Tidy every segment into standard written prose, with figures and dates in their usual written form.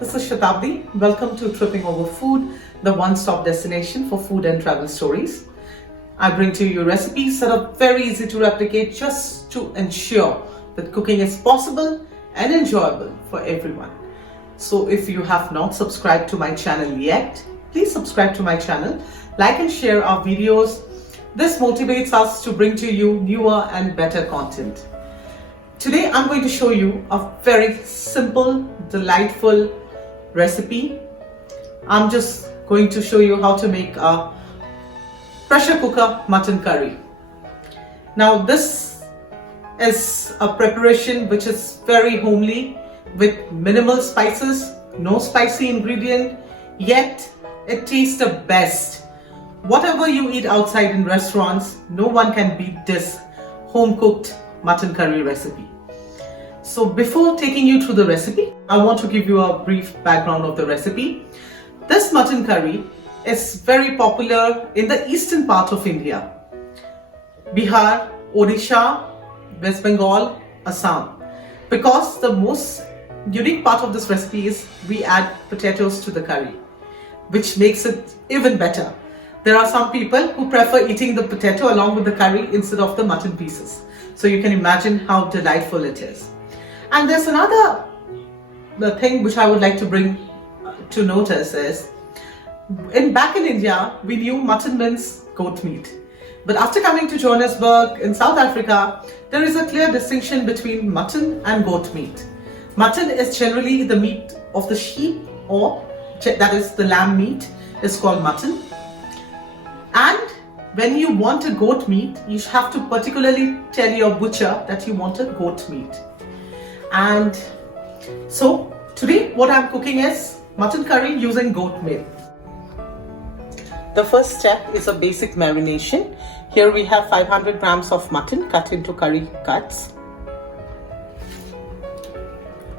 this is Shatabdi. Welcome to Tripping Over Food, the one-stop destination for food and travel stories. I bring to you recipes that are very easy to replicate just to ensure that cooking is possible and enjoyable for everyone. So if you have not subscribed to my channel yet, please subscribe to my channel, like and share our videos. This motivates us to bring to you newer and better content. Today I'm going to show you a very simple, delightful recipe. I'm just going to show you how to make a pressure cooker mutton curry. Now this is a preparation which is very homely with minimal spices, no spicy ingredient, yet it tastes the best. Whatever you eat outside in restaurants, no one can beat this home cooked mutton curry recipe. So before taking you through the recipe, I want to give you a brief background of the recipe. This mutton curry is very popular in the eastern part of India. Bihar, Odisha, West Bengal, Assam. Because the most unique part of this recipe is we add potatoes to the curry, which makes it even better. There are some people who prefer eating the potato along with the curry instead of the mutton pieces. So you can imagine how delightful it is. And there's another thing which I would like to bring to notice is, back in India, we knew mutton means goat meat. But after coming to Johannesburg in South Africa, there is a clear distinction between mutton and goat meat. Mutton is generally the meat of the sheep, or that is the lamb meat is called mutton. And when you want a goat meat, you have to particularly tell your butcher that you want a goat meat. And so today what I'm cooking is mutton curry using goat meat. The first step is a basic marination. Here we have 500 grams of mutton cut into curry cuts.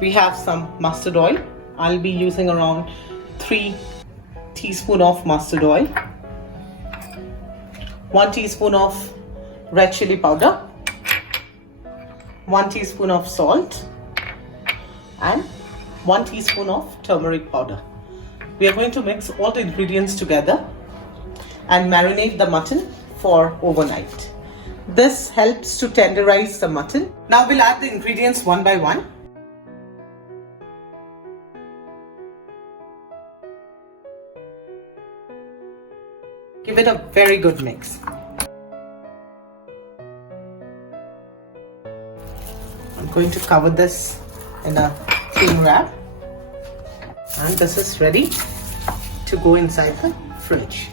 We have some mustard oil. I'll be using around 3 teaspoons of mustard oil, 1 teaspoon of red chili powder, 1 teaspoon of salt, and 1 teaspoon of turmeric powder. We are going to mix all the ingredients together and marinate the mutton for overnight. This helps to tenderize the mutton. Now we'll add the ingredients one by one. Give it a very good mix. I'm going to cover this in a cling wrap, and this is ready to go inside the fridge.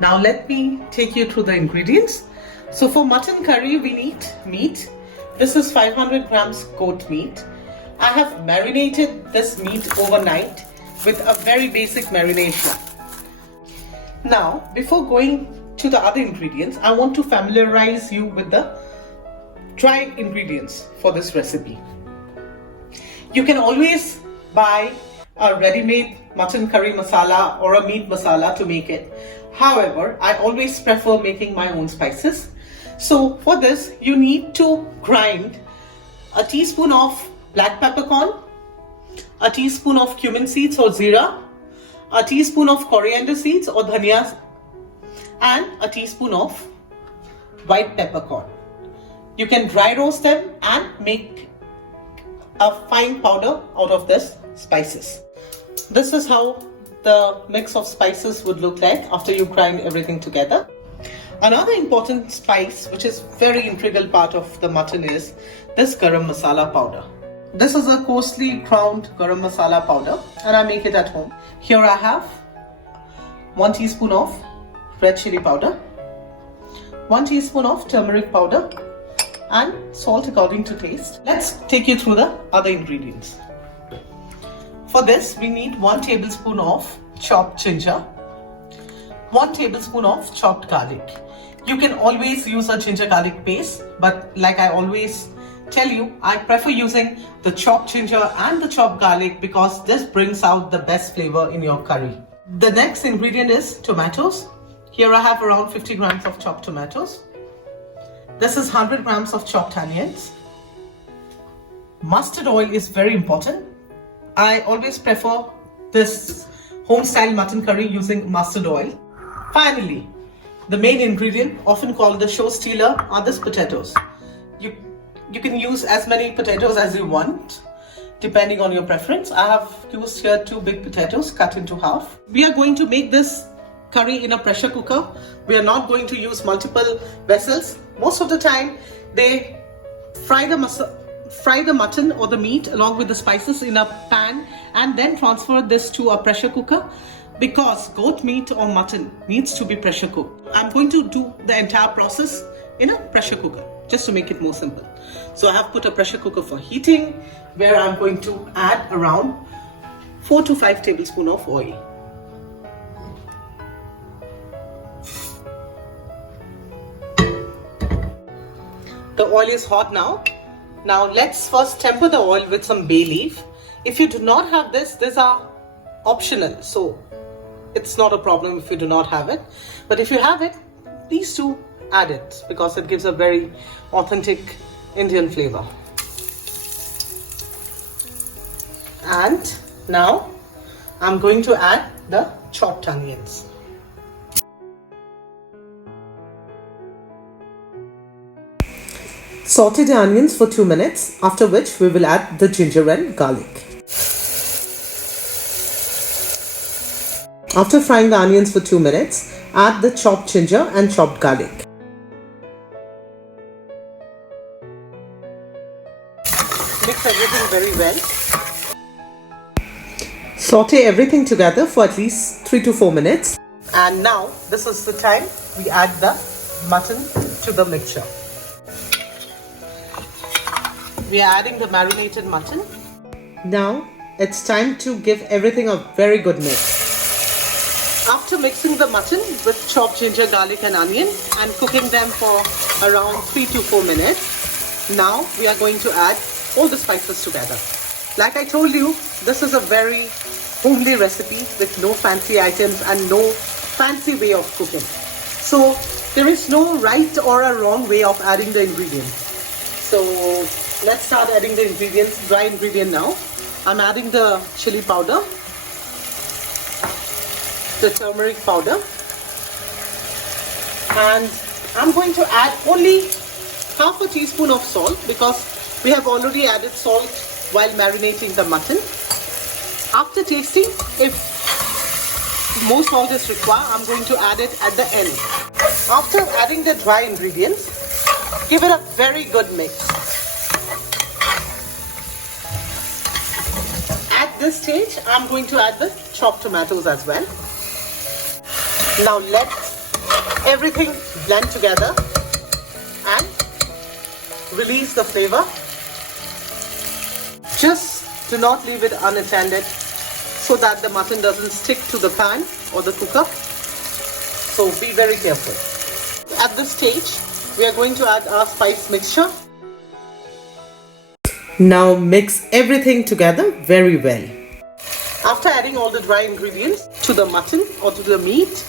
Now let me take you through the ingredients. So for mutton curry we need meat. This is 500 grams goat meat. I have marinated this meat overnight with a very basic marination. Now before going to the other ingredients, I want to familiarize you with the dry ingredients for this recipe. You can always buy a ready-made mutton curry masala or a meat masala to make it. However, I always prefer making my own spices. So for this, you need to grind a teaspoon of black peppercorn, a teaspoon of cumin seeds or zira, a teaspoon of coriander seeds or dhania, and a teaspoon of white peppercorn. You can dry roast them and make a fine powder out of this spices. This is how the mix of spices would look like after you grind everything together. Another important spice which is very integral part of the mutton is this garam masala powder. This is a coarsely ground garam masala powder and I make it at home. Here I have 1 teaspoon of red chili powder, 1 teaspoon of turmeric powder, and salt according to taste. Let's take you through the other ingredients. For this we need 1 tablespoon of chopped ginger, 1 tablespoon of chopped garlic. You can always use a ginger garlic paste, but like I always tell you, I prefer using the chopped ginger and the chopped garlic because this brings out the best flavor in your curry. The next ingredient is tomatoes. Here I have around 50 grams of chopped tomatoes. This is 100 grams of chopped onions. Mustard oil is very important. I always prefer this home style mutton curry using mustard oil. Finally, the main ingredient, often called the show stealer, are these potatoes. You can use as many potatoes as you want, depending on your preference. I have used here 2 big potatoes cut into half. We are going to make this curry in a pressure cooker. We are not going to use multiple vessels. Most of the time, they fry the mutton or the meat along with the spices in a pan and then transfer this to a pressure cooker, because goat meat or mutton needs to be pressure cooked. I'm going to do the entire process in a pressure cooker just to make it more simple. So I have put a pressure cooker for heating, where I'm going to add around 4 to 5 tablespoons of oil. The oil is hot now. Now let's first temper the oil with some bay leaf. If you do not have this, these are optional, so it's not a problem if you do not have it. But if you have it, please do add it, because it gives a very authentic Indian flavor. And now I'm going to add the chopped onions. Saute the onions for 2 minutes, after which we will add the ginger and garlic. After frying the onions for 2 minutes, add the chopped ginger and chopped garlic. Mix everything very well. Saute everything together for at least 3 to 4 minutes. And now, this is the time we add the mutton to the mixture. We are adding the marinated mutton. Now, it's time to give everything a very good mix. After mixing the mutton with chopped ginger, garlic and onion and cooking them for around 3 to 4 minutes, now we are going to add all the spices together. Like I told you, this is a very homely recipe with no fancy items and no fancy way of cooking. So there is no right or a wrong way of adding the ingredients. So let's start adding the ingredients, dry ingredient now. I'm adding the chili powder, the turmeric powder, and I'm going to add only half a teaspoon of salt, because we have already added salt while marinating the mutton. After tasting, if more salt is required, I'm going to add it at the end. After adding the dry ingredients, give it a very good mix. At this stage, I'm going to add the chopped tomatoes as well. Now let everything blend together and release the flavor. Just do not leave it unattended so that the mutton doesn't stick to the pan or the cooker. So be very careful. At this stage, we are going to add our spice mixture. Now mix everything together very well. After adding all the dry ingredients to the mutton or to the meat,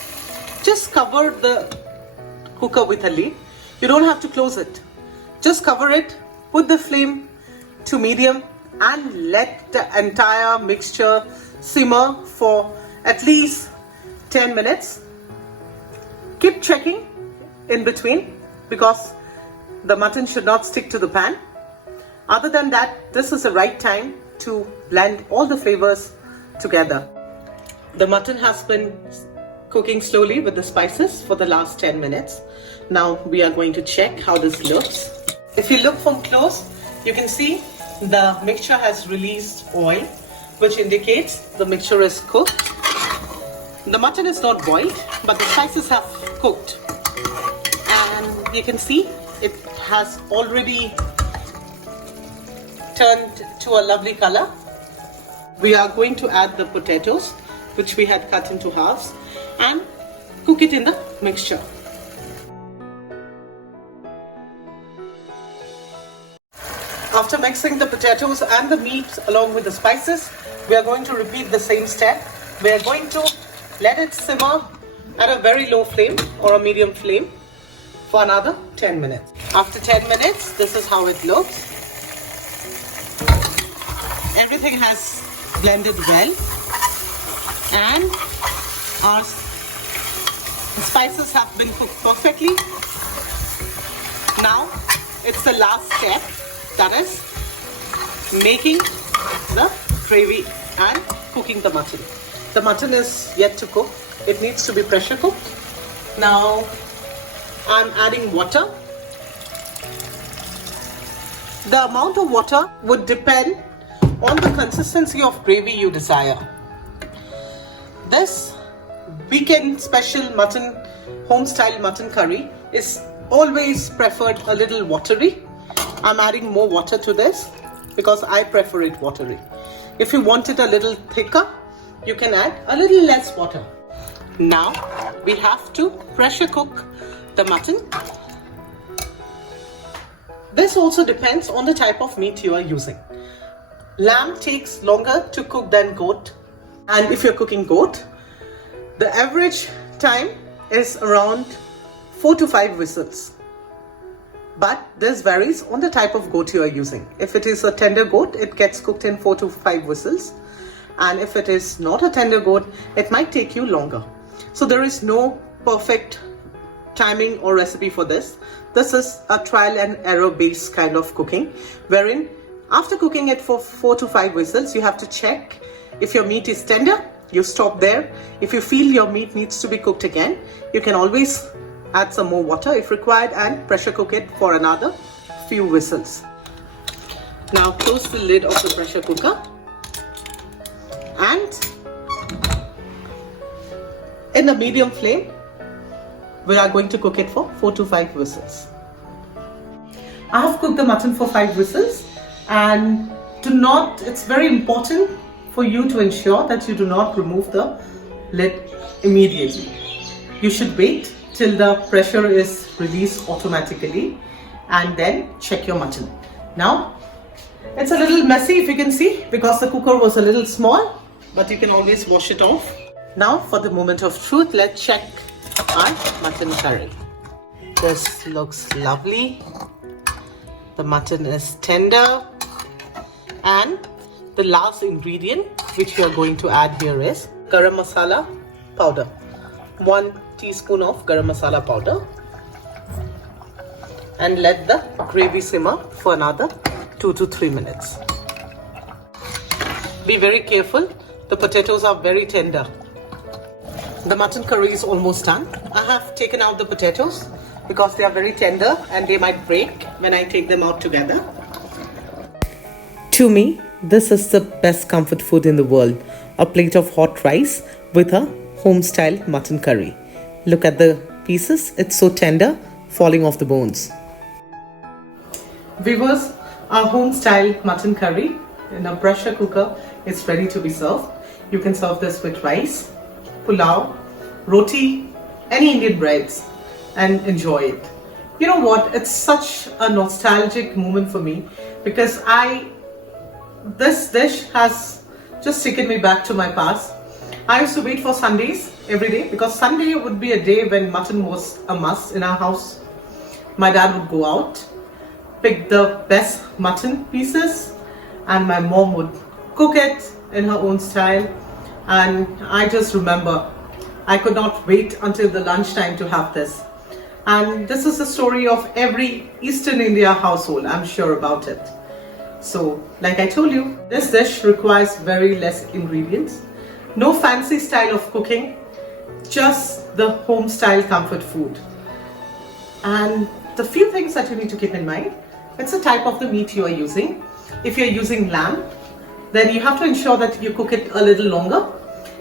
just cover the cooker with a lid. You don't have to close it. Just cover it, put the flame to medium and let the entire mixture simmer for at least 10 minutes. Keep checking in between, because the mutton should not stick to the pan. Other than that, this is the right time to blend all the flavors together. The mutton has been cooking slowly with the spices for the last 10 minutes. Now we are going to check how this looks. If you look from close, you can see the mixture has released oil, which indicates the mixture is cooked. The mutton is not boiled, but the spices have cooked. And you can see it has already turned to a lovely color. We are going to add the potatoes, which we had cut into halves, and cook it in the mixture. After mixing the potatoes and the meat along with the spices, we are going to repeat the same step. We are going to let it simmer at a very low flame or a medium flame for another 10 minutes. After 10 minutes, this is how it looks. Everything has blended well, and our spices have been cooked perfectly. Now it's the last step, that is making the gravy and cooking the mutton. The mutton is yet to cook. It needs to be pressure cooked. Now I'm adding water. The amount of water would depend on the consistency of gravy you desire. This weekend special mutton, home style mutton curry is always preferred a little watery. I'm adding more water to this because I prefer it watery. If you want it a little thicker, you can add a little less water. Now we have to pressure cook the mutton. This also depends on the type of meat you are using. Lamb takes longer to cook than goat, and if you're cooking goat, the average time is around 4 to 5 whistles. But this varies on the type of goat you are using. If it is a tender goat, it gets cooked in 4 to 5 whistles. And if it is not a tender goat, it might take you longer. So there is no perfect timing or recipe for this. This is a trial and error based kind of cooking, wherein after cooking it for 4 to 5 whistles, you have to check if your meat is tender. You stop there. If you feel your meat needs to be cooked again, you can always add some more water if required and pressure cook it for another few whistles. Now close the lid of the pressure cooker, and in the medium flame, we are going to cook it for 4 to 5 whistles. I have cooked the mutton for 5 whistles, and it's very important for you to ensure that you do not remove the lid immediately. You should wait till the pressure is released automatically and then check your mutton. Now it's a little messy, if you can see, because the cooker was a little small, but you can always wash it off. Now for the moment of truth, let's check our mutton curry. This looks lovely. The mutton is tender, and the last ingredient which we are going to add here is garam masala powder. 1 teaspoon of garam masala powder, and let the gravy simmer for another 2 to 3 minutes. Be very careful, the potatoes are very tender. The mutton curry is almost done. I have taken out the potatoes because they are very tender and they might break when I take them out together. To me, this is the best comfort food in the world. A plate of hot rice with a home style mutton curry. Look at the pieces, it's so tender, falling off the bones. Viewers, our home style mutton curry in a pressure cooker is ready to be served. You can serve this with rice, pulao, roti, any Indian breads, and enjoy it. You know what, it's such a nostalgic moment for me because this dish has just taken me back to my past. I used to wait for Sundays every day because Sunday would be a day when mutton was a must in our house. My dad would go out, pick the best mutton pieces, and my mom would cook it in her own style. And I just remember I could not wait until the lunchtime to have this. And this is the story of every Eastern India household, I'm sure about it. So, like I told you, this dish requires very less ingredients. No fancy style of cooking, just the home style comfort food. And the few things that you need to keep in mind, it's the type of the meat you are using. If you're using lamb, then you have to ensure that you cook it a little longer.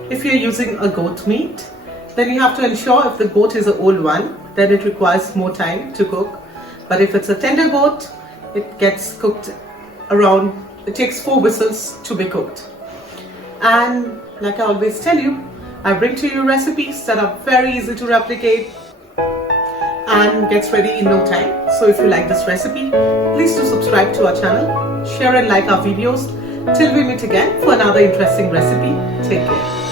If you're using a goat meat, then you have to ensure if the goat is an old one, then it requires more time to cook. But if it's a tender goat, it gets cooked it takes 4 whistles to be cooked. And like I always tell you, I bring to you recipes that are very easy to replicate and gets ready in no time. So if you like this recipe, please do subscribe to our channel, share and like our videos. Till we meet again for another interesting recipe, take care.